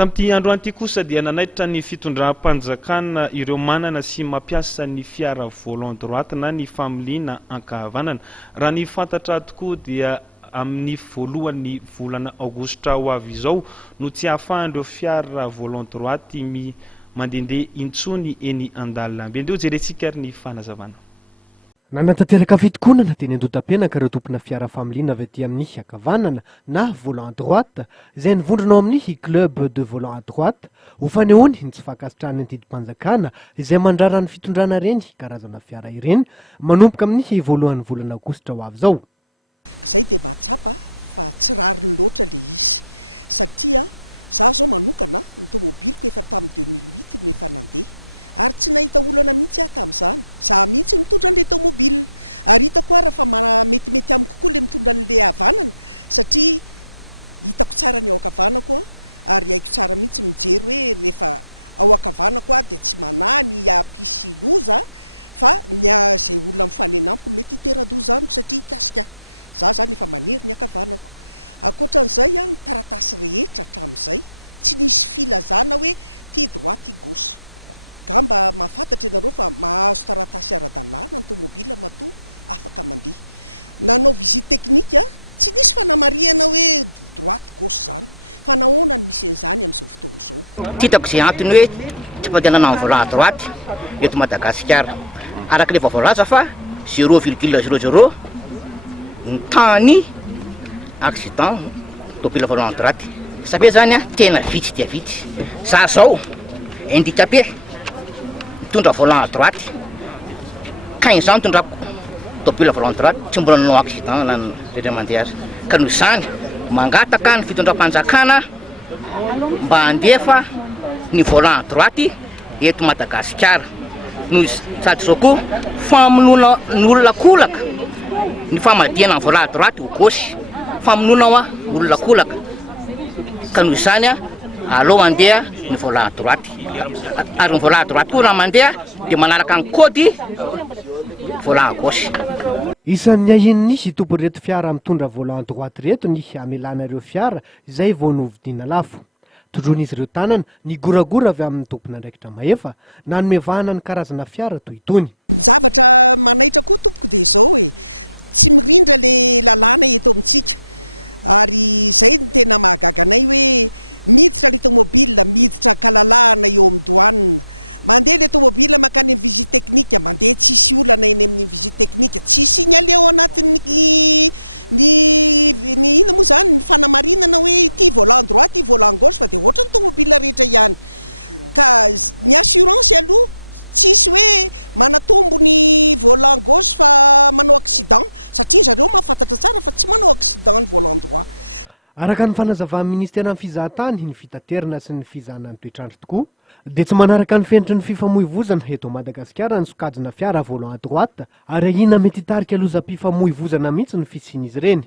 Tamin'ity androany ity kosa dia nanaitra ny fitondram-panjakana ireo manana sy mampiasa ny fiara volant droite na ny familiana ankavanana. Raha ny fantatra tokoa dia amin'ny voalohan'ny volana aogositra ho avy izao no tsy ahafahan'ireo fiara volant droite mandehandeha intsony eny an-dalambe. Andeo jerentsika ary ny fanazavana. Nanantanteraka fitokonana teny Andotam-penaka ireo tompona fiara familiana avy aty amin'ny ankavanana na volant droite izay nivondronao amin'ny club de volant droite ho fanehoany ny tsy fankasitrahany antidi-panjakana izay mandrara ny fitondrana ireny karazana fiara ireny manomboka amin'ny voalohan'ny volana aogositra ho avy izao. Izay dia mahatsapa fa tsy rariny loatra le izy satria za zao manokana ny tomobiliko efa tamin'ny 2008 no efa nandeha ary tsy nahita olana mihitsy aho tamin'izany. Za mihitsy mitondra an'ilay tomobile ary hitako ara fa metimety amiko kokoa le mitondra an'ilay havanana satria hitako tsara ny ao ankavanako ary haiko tsara mihitsy mijery hoe rehefa ao ankavanako dia tsy manany ampisy loza fa zay olona mifanenamiko mety hitera-doza amiko satria hikasika za zany efa manery ny ankavanako. Ankoatran'izay ny taratasy rehetra hatramin'izay tsy nisy filazana hoe ty droite ty gauche. Gamba mahafantatra ianareo fa mahazo taratasy ara-dalàna ny tomobile matoa afaka mandeha. Nanao visite technique tsy nisy fanamarihana hoe droite gauche zany fa nahoana ny misy an'izany amin'izao fotoana izao. Titako izay antony hoe tsy fandehanana amin'ny volant droite eto Madagasikara araka ilay vaovao fa 0,00 ny tany accident tomobile volant droite. Sabe zany tena vitsy dia vitsy. Za zao handicapé mitondra volant droite 15 ans mitondrako tomobile volant droite tsy mbola nanao accident na rehetra mandeha azy ka noho izany mangataka ny fitondram-panjakana mba handefa ny volant droite eto Madagasikara noho sady zao koa famonoana ny olona kolaka ny famadihana ny volant droite ho gauche famonoana olona kolaka ka noho izany aleo mandeha ny volant droite ary ny volant droite koa raha mandeha dia manaraka ny kody volant gauche. Isan'ny ahin'ny tompon'ireto fiara mitondra volant droite reto ny amelana ireo fiara izay vao novidiana lafo. Tondron'izy ireo tanana ny goragora avy amin'ny tompona andraikitra mahefa nanomevahana ny karazana fiara toy itony. Ny zavatra manaitra koa tompoko dia izao hoe tsy mirindra le lalàna eto amintsika ary izay ny tena mahagaga anay hoe miditra le tomobile miditra kalalahana eo amin'ny douane. Mandeha le tomobile makany amin'ny visite technique mandeha tsisy olana eny amin'ny visite technique tsy signalé ao anatin'ny ina moa zany ny fanamarinana hoe ty volant droite ty volant gauche fa dia ohatra ny tomobile rehetra ihany ka ny assurance aloha tsisy hoe manatombo ny volant gauche fa manao accident satria zareo mahafantatra tsara fa tsy manao accident ny volant droit. Araka ny fanazavan'ny ministera ny fizahatany ny fitaterana sy ny fizahana ny toetrandro tokoa dia tsy manaraka ny fenitry ny fifamoivozana eto Madagasikara ny sokajina fiara volant droite ary ahina mety hitarika lozam-pifamoivozana mihitsy ny fisian'izy ireny.